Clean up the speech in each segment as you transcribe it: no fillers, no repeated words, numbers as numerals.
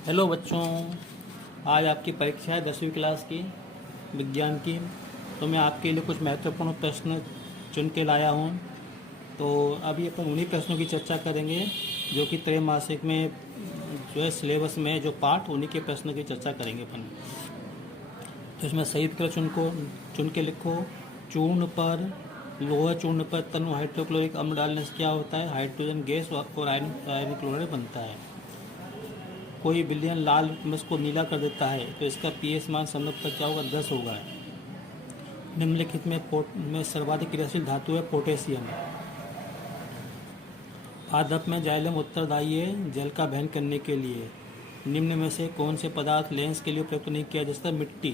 Hello बच्चों, आज आपकी परीक्षा है 10वीं क्लास की विज्ञान की। तो मैं आपके लिए कुछ महत्वपूर्ण प्रश्न चुन के लाया हूँ। तो अभी अपन उन्हीं प्रश्नों की चर्चा करेंगे जो कि त्रैमासिक में जो है सिलेबस में जो पार्ट उन्हीं के प्रश्नों की चर्चा करेंगे अपन। तो इसमें सही उत्तर चुन के लिखो। चूर्ण पर लोहा चूर्ण पर तनु हाइड्रोक्लोरिक अम्ल डालने से क्या होता है? हाइड्रोजन गैस और आयरन क्लोराइड बनता है। कोई विलयन लाल लिटमस को नीला कर देता है तो इसका पीएच मान संभवतः क्या होगा? 10 होगा। निम्नलिखित में सर्वाधिक क्रियाशील धातु है पोटेशियम। आदप में जाइलम उत्तरदायी है जल का वहन करने के लिए। निम्न में से कौन से पदार्थ लेंस के लिए प्रयुक्त नहीं किया जा सकता? मिट्टी,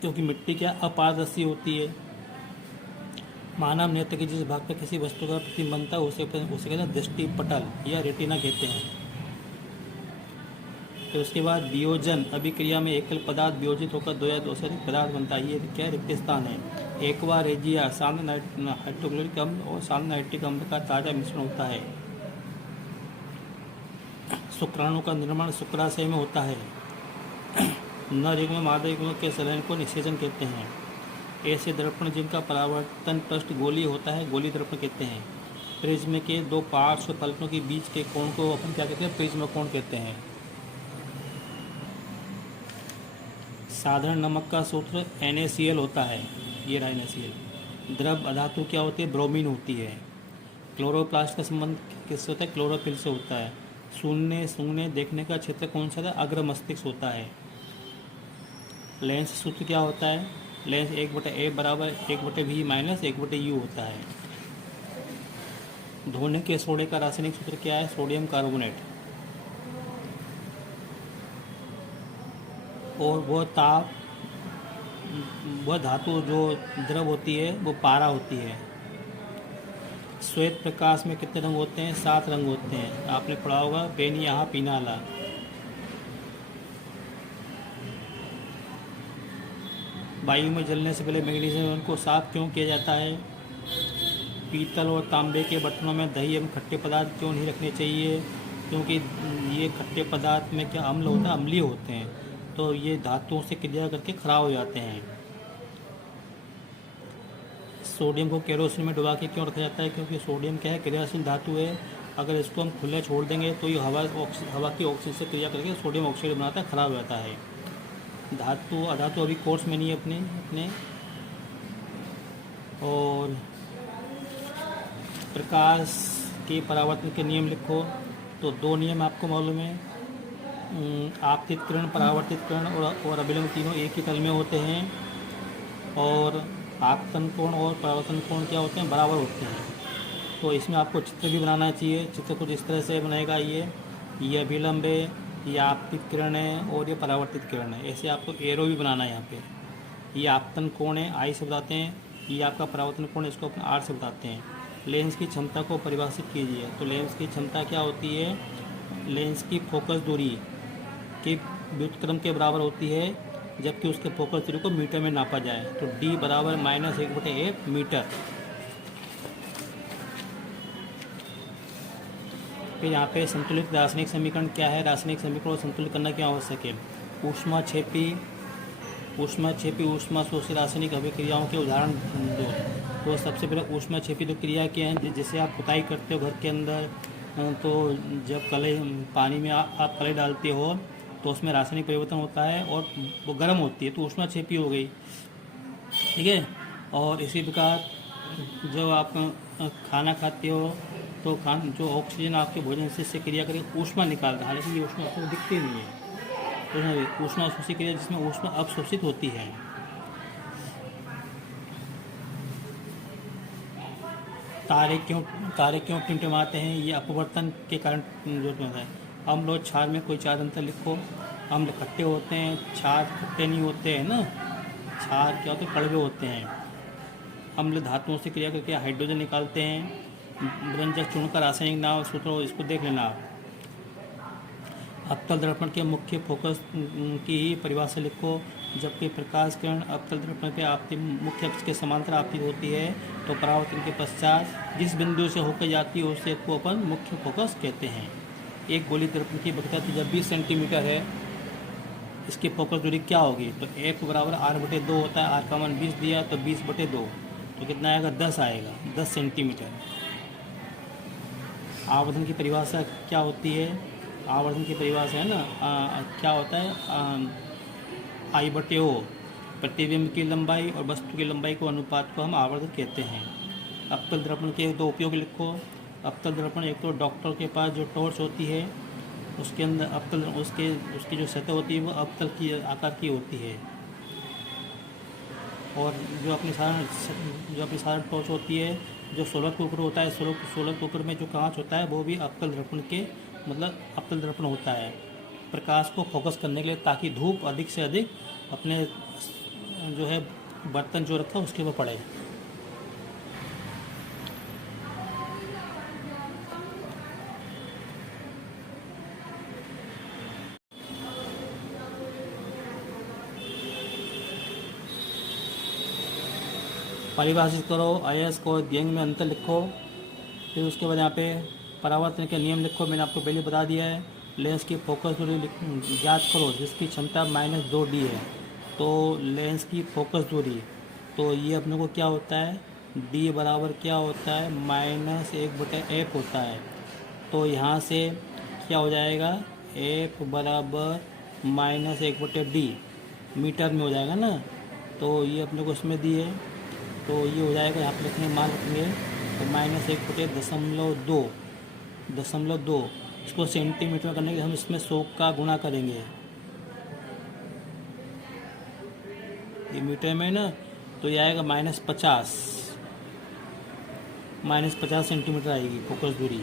क्योंकि मिट्टी क्या अपारदर्शी होती है। मानव नेत्र के जिस भाग पर किसी वस्तु का प्रतिबिंब बनता है उसे कहते हैं दृष्टि पटल या रेटिना कहते हैं। तो उसके बाद वियोजन अभिक्रिया में एकल पदार्थ वियोजित होकर दो या दो से अधिक पदार्थ बनता है। ये क्या रिक्त स्थान है? एक्वा रेजिया सामान्य हाइड्रोक्लोरिक अम्ल और सामान्य नाइट्रिक अम्ल का ताजा मिश्रण होता है। शुक्राणु का निर्माण शुक्राशय में होता है। नर युग्म मादा युग्म के संलयन को निषेचन कहते हैं। ऐसे दर्पण जिनका परावर्तन पृष्ठ गोलीय होता है गोलीय दर्पण कहते हैं। प्रिज्म के दो पार्श्व फलकों के बीच के कोण को अपन क्या कहते हैं? प्रिज्म कोण कहते हैं। साधारण नमक का सूत्र NaCl होता है। ये रहा NaCl। द्रव अधातु क्या होती है? ब्रोमीन होती है। क्लोरोप्लास्ट का संबंध किससे होता है? क्लोरोफिल से होता है। सुनने सूंघने देखने का क्षेत्र कौन सा था? अग्र मस्तिष्क होता है। लेंस सूत्र क्या होता है? लेंस 1/A बराबर 1/V माइनस 1/U होता है। धोने के सोडे का रासायनिक सूत्र क्या है? Sodium carbonate. और वह धातु जो द्रव होती है वो पारा होती है। श्वेत प्रकाश में कितने रंग होते हैं? 7 रंग होते हैं। आपने पढ़ा होगा बेनी यहाँ पीनाला। वायु में जलने से पहले मैग्नीशियम को साफ क्यों किया जाता है? पीतल और तांबे के बर्तनों में दही एवं खट्टे पदार्थ क्यों नहीं रखने चाहिए? क्योंकि ये खट्टे पदार्थ में क्या अम्ल होता है? अम्लीय होते हैं, तो ये धातुओं से क्रिया करके खराब हो जाते हैं। सोडियम को केरोसिन में डुबा के क्यों रखा जाता है? क्योंकि सोडियम क्या है? क्रियाशील धातु है। अगर इसको हम खुले छोड़ देंगे तो ये हवा की ऑक्सीजन से क्रिया करके सोडियम ऑक्साइड बनाता है, खराब हो जाता है। धातु अधातु अभी कोर्स में नहीं है अपने। और प्रकाश के परावर्तन के नियम लिखो। तो 2 नियम आपको मालूम है। आपतित किरण, परावर्तित किरण और अभिलंब तीनों एक ही तल में होते हैं। और आपतन कोण और परावर्तन कोण क्या होते हैं? बराबर होते हैं। तो इसमें आपको चित्र भी बनाना चाहिए। चित्र कुछ इस तरह से बनेगा। ये अभिलंब है, ये आपतित किरण है और ये परावर्तित किरण है। ऐसे आपको एरो भी बनाना है यहाँ पे। ये आपतन कोण है, I से बताते हैं। ये आपका परावर्तन कोण, इसको अपन R से बताते हैं। लेंस की क्षमता को परिभाषित कीजिए। तो लेंस की क्षमता क्या होती है? लेंस की फोकस दूरी के व्युत्क्रम के बराबर होती है, जबकि उसके फोकस दूरी को मीटर में नापा जाए। तो D बराबर -1/A मीटर। फिर यहाँ पे संतुलित रासायनिक समीकरण क्या है? रासायनिक समीकरण को संतुलित करना क्यों आवश्यक है? ऊष्मा शोषी रासायनिक अभिक्रियाओं के उदाहरण दो। तो सबसे पहले ऊष्माक्षेपी तो क्रिया क्या है? जैसे आप पुताई करते हो घर के अंदर, तो जब कलई पानी में आप कलई डालते हो तो उसमें रासायनिक परिवर्तन होता है और वो गर्म होती है, तो ऊष्माक्षेपी हो गई। ठीक है। और इसी प्रकार जब आप खाना खाते हो तो जो ऑक्सीजन आपके भोजन से क्रिया करके ऊष्मा निकालता है, हालांकि ये ऊष्मा आपको दिखती नहीं है। तो ऊष्मा अवशोषी क्रिया जिसमें ऊष्मा अवशोषित होती है। तारे क्यों टिमटिमाते हैं? ये अपवर्तन के कारण जो होता है। अम्ल और क्षार में कोई 4 अंतर लिखो। अम्ल खट्टे होते हैं, क्षार खट्टे नहीं होते हैं ना। क्षार क्या होते हैं? कड़वे होते हैं। अम्ल धातुओं से क्रिया करके हाइड्रोजन निकालते हैं। व्यंजक चूर्ण का रासायनिक नाम सूत्र इसको देख लेना आप। अवतल दर्पण के मुख्य फोकस की ही परिभाषा लिखो। जबकि प्रकाश किरण अवतल दर्पण के आपती मुख्य अक्ष के समांतर आपतित होती है, तो परावर्तन के पश्चात जिस बिंदु से होकर जाती है उसे को अपन मुख्य फोकस कहते हैं। एक गोली दर्पण की वक्रता त्रिज्या 20 सेंटीमीटर है, इसकी फोकस दूरी क्या होगी? तो एक बराबर r/2 होता है, r का मान 20 दिया तो 20/2, तो कितना आएगा? 10 आएगा, 10 सेंटीमीटर। आवर्धन की परिभाषा क्या होती है? आवर्धन की परिभाषा है ना, क्या होता है? I/O, प्रतिबिंब की लंबाई और वस्तु की लंबाई को अनुपात को हम आवर्धन कहते हैं। अवतल दर्पण के दो उपयोग लिखो। अवतल दर्पण, एक तो डॉक्टर के पास जो टॉर्च होती है उसके अंदर अवतल उसकी जो सतह होती है वो अवतल की आकार की होती है, और जो अपनी साधारण टॉर्च होती है, जो सोलर कुकर होता है, सोलर कुकर में जो कांच होता है वो भी अवतल दर्पण के मतलब अवतल दर्पण होता है, प्रकाश को फोकस करने के लिए, ताकि धूप अधिक से अधिक अपने जो है बर्तन जो रखा उसके ऊपर पड़े। परिभाषित करो, अयस्क को व्यंग में अंतर लिखो। फिर उसके बाद यहाँ पे परावर्तन के नियम लिखो, मैंने आपको पहले बता दिया है। लेंस की फोकस दूरी ज्ञात करो जिसकी क्षमता -2d है। तो लेंस की फोकस दूरी, तो ये अपने को क्या होता है? d बराबर क्या होता है? -1/f होता है। तो यहाँ से क्या हो जाएगा? f बराबर -1/d मीटर में हो जाएगा ना। तो ये अपने को इसमें दी है, तो ये हो जाएगा, यहाँ पर रखेंगे, मान रखेंगे तो -1/दशमलव 2। इसको सेंटीमीटर में करने के लिए हम इसमें 100 का गुणा करेंगे, ये मीटर में ना, तो ये आएगा -50 सेंटीमीटर आएगी फोकस दूरी।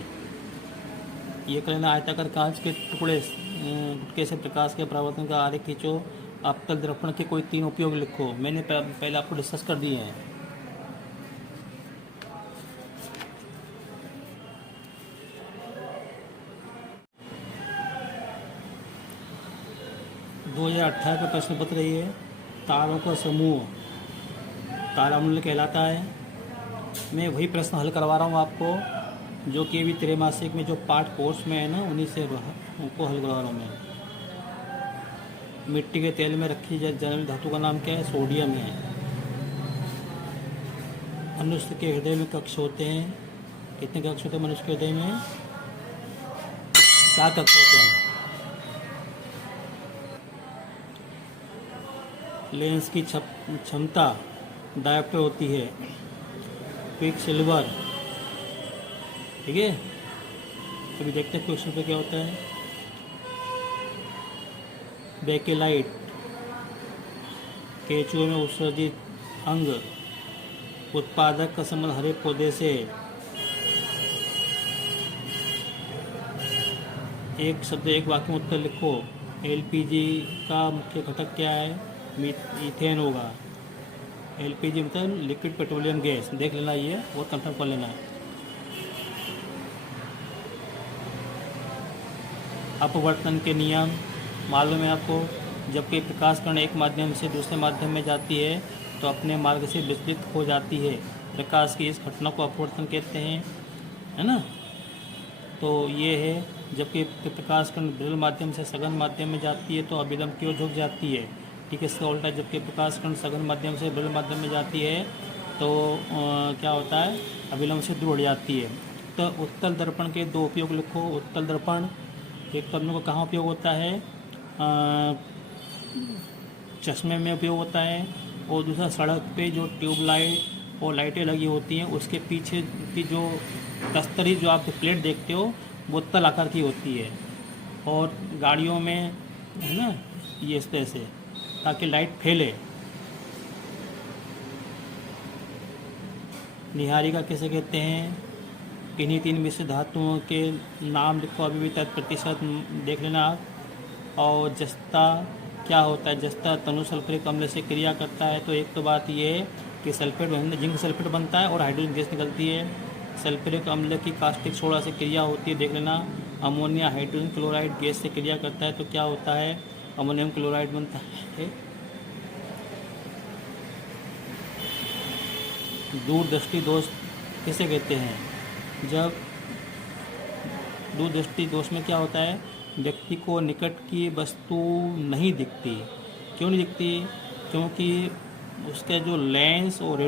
ये कर लेना। आयताकार कांच के टुकड़े से प्रकाश के परावर्तन का आरेख खींचो। अवतल दर्पण के कोई 3 उपयोग लिखो, मैंने पहले आपको डिस्कस कर दिए हैं। दो 2018 का प्रश्न पत्र ये है, तारों का समूह तारामंडल कहलाता है। मैं वही प्रश्न हल करवा रहा हूँ आपको जो कि अभी त्रैमासिक में जो पाठ कोर्स में है ना, उन्हीं से उनको हल करवा रहा हूँ मैं। मिट्टी के तेल में रखी जल धातु का नाम क्या है? सोडियम है। मनुष्य के हृदय में कक्ष होते हैं, कितने कक्ष होते हैं मनुष्य के हृदय में? 4 कक्ष होते हैं। लेंस की क्षमता डायोप्टर होती है। क्विक सिल्वर, ठीक है। अभी देखते हैं क्विक सिल्वर क्या होता है। बेकेलाइट, केंचुए में उत्सर्जित अंग, उत्पादक का संबंध हरे पौधे से। एक शब्द एक वाक्य में उत्तर लिखो। एलपीजी का मुख्य घटक क्या है? मीथेन होगा। एलपीजी मतलब लिक्विड पेट्रोलियम गैस, देख लेना ये और कंफर्म कर लेना। अपवर्तन के नियम मालूम है आपको? जबकि प्रकाश किरण एक माध्यम से दूसरे माध्यम में जाती है तो अपने मार्ग से विचलित हो जाती है। प्रकाश की इस घटना को अपवर्तन कहते हैं, है ना। तो ये है, जबकि प्रकाश किरण विरल माध्यम से सघन माध्यम में जाती है तो अविलंब की ओर झुक जाती है। ठीक है, इसका उल्टा, जबकि प्रकाश किरण सघन माध्यम से विरल माध्यम में जाती है तो क्या होता है? अविलंब से दूर जाती है। तो उत्तल दर्पण के 2 उपयोग लिखो। उत्तल दर्पण एक तो अपने को कहाँ उपयोग होता है? चश्मे में उपयोग होता है, और दूसरा सड़क पे जो ट्यूबलाइट और लाइटें लगी होती हैं उसके पीछे की जो तस्तरी जो आप प्लेट देखते हो वो उत्तल आकार की होती है, और गाड़ियों में है ना ये इस तरह से, ताकि लाइट फैले। निहारिका किसे कहते हैं? किन्हीं 3 मिश्र धातुओं के नाम लिखो, अभी भी प्रतिशत देख लेना आप। और जस्ता क्या होता है? जस्ता तनु सल्फ्यूरिक अम्ल से क्रिया करता है। तो एक तो बात ये है कि सल्फेट जिंक सल्फेट बनता है और हाइड्रोजन गैस निकलती है। सल्फ्यूरिक अम्ल की कास्टिक सोडा से क्रिया होती है, देख लेना। अमोनिया हाइड्रोजन क्लोराइड गैस से क्रिया करता है तो क्या होता है? अमोनियम क्लोराइड बनता है। दूरदृष्टि दोष किसे कहते हैं? जब दूरदृष्टि दोष में क्या होता है, व्यक्ति को निकट की वस्तु नहीं दिखती। क्यों नहीं दिखती? क्योंकि उसका जो लेंस और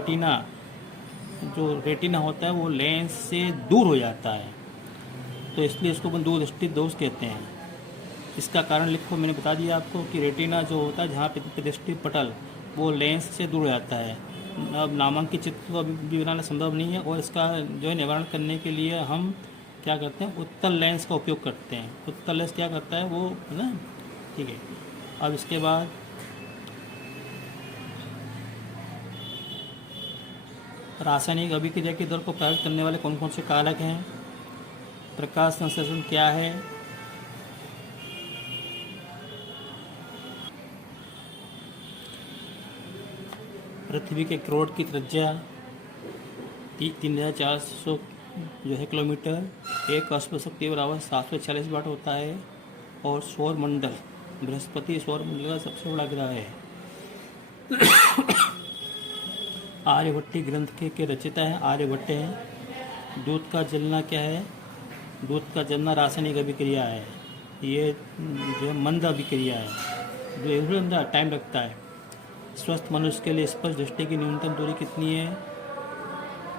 रेटिना होता है वो लेंस से दूर हो जाता है, तो इसलिए इसको अपन दूरदृष्टि दोष कहते हैं। इसका कारण लिखो, मैंने बता दिया आपको कि रेटिना जो होता है, जहाँ पे दृष्टि पटल वो लेंस से दूर हो जाता है। अब नामांकित चित्र तो अभी भी बनाना संभव नहीं है, और इसका जो है निवारण करने के लिए हम क्या करते हैं, उत्तल लेंस का उपयोग करते हैं। उत्तल लेंस क्या करता है वो, है ना, ठीक है। अब इसके बाद रासायनिक अभिक्रिया की दर को प्रभावित करने वाले कौन कौन से कारक हैं? प्रकाश संश्लेषण क्या है? पृथ्वी के क्रोड की त्रिज्या 3400 जो है किलोमीटर, एक अश्वशक्ति बराबर 746 वाट होता है। और सौर मंडल, बृहस्पति सौर मंडल का सबसे बड़ा ग्रह है। आर्यभट्टी ग्रंथ के रचयिता है आर्यभट्ट हैं। दूध का जलना क्या है? दूध का जलना रासायनिक अभिक्रिया है। ये जो है मंद अभिक्रिया है, जो एकदम टाइम लगता है। स्वस्थ मनुष्य के लिए स्पष्ट दृष्टि की न्यूनतम दूरी कितनी है?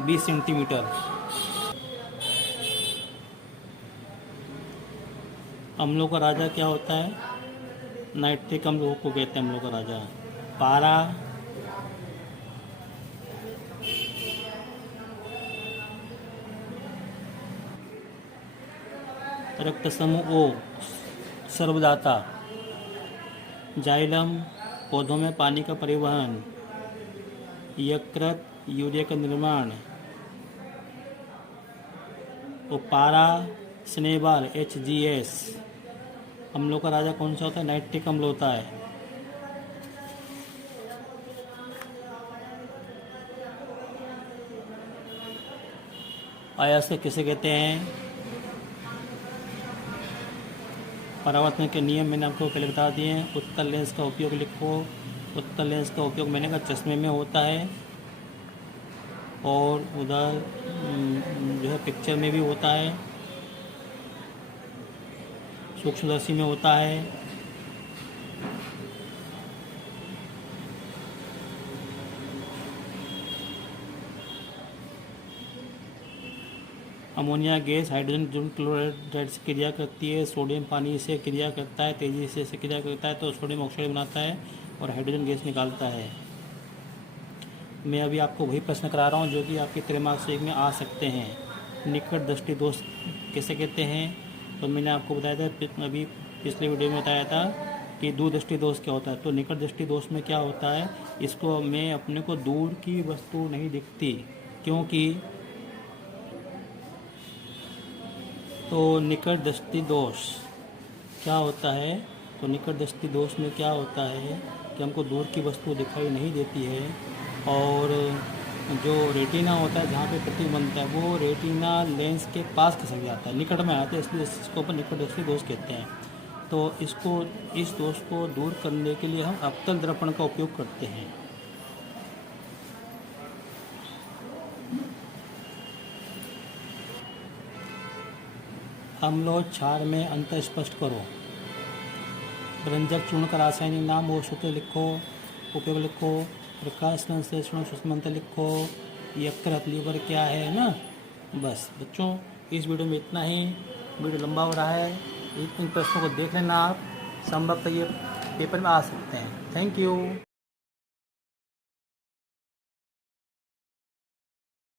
20 सेंटीमीटर। अम्लों का राजा क्या होता है? नाइट्रिक अम्लों को कहते हैं अम्लों का राजा। पारा, रक्त समूह ओ, सर्वदाता। जाइलम, पौधों में पानी का परिवहन। यकृत, यूरिया का निर्माण। पारा, स्नेबार, HGS। अम्लों का राजा कौन सा होता है? नाइट्रिक अम्ल होता है। अयस्क किसे कहते हैं? परावर्तन के नियम मैंने आपको पहले बता दिए हैं। उत्तल लेंस का उपयोग लिखो। उत्तल लेंस का उपयोग मैंने कहा चश्मे में होता है, और उधर जो है पिक्चर में भी होता है, सूक्ष्मदर्शी में होता है। अमोनिया गैस हाइड्रोजन क्लोराइड से क्रिया करती है। सोडियम पानी से क्रिया करता है, तेजी से क्रिया करता है, तो सोडियम ऑक्साइड बनाता है और हाइड्रोजन गैस निकालता है। मैं अभी आपको वही प्रश्न करा रहा हूँ जो कि आपके त्रैमासिक में आ सकते हैं। निकट दृष्टि दोष कैसे कहते हैं? तो मैंने आपको बताया था, अभी पिछले वीडियो में बताया था कि दूरदृष्टि दोष क्या होता है। तो निकट दृष्टि दोष में क्या होता है, इसको मैं अपने को दूर की वस्तु नहीं दिखती, क्योंकि तो निकट दृष्टि दोष क्या होता है? तो निकट दृष्टि दोष में क्या होता है कि हमको दूर की वस्तु दिखाई नहीं देती है, और जो रेटिना होता है जहाँ पे प्रतिबिंब बनता है वो रेटिना लेंस के पास खिसक जाता है, निकट में आता है, इसलिए इसको अपन निकट दृष्टि दोष कहते हैं। तो इस दोष को दूर करने के लिए हम अवतल दर्पण का उपयोग करते हैं। अम्ल और क्षार में अंतर स्पष्ट करो। रंजक चूर्ण का रासायनिक नाम वो सूत्र लिखो, उपयोग लिखो। प्रकाश संश्लेषण सूक्ष्मांतर लिखो। यकृत लीवर क्या है ना। बस बच्चों, इस वीडियो में इतना ही। वीडियो लंबा हो रहा है, इन प्रश्नों को देख लेना आप, संभवतः ये पेपर में आ सकते हैं। Thank you.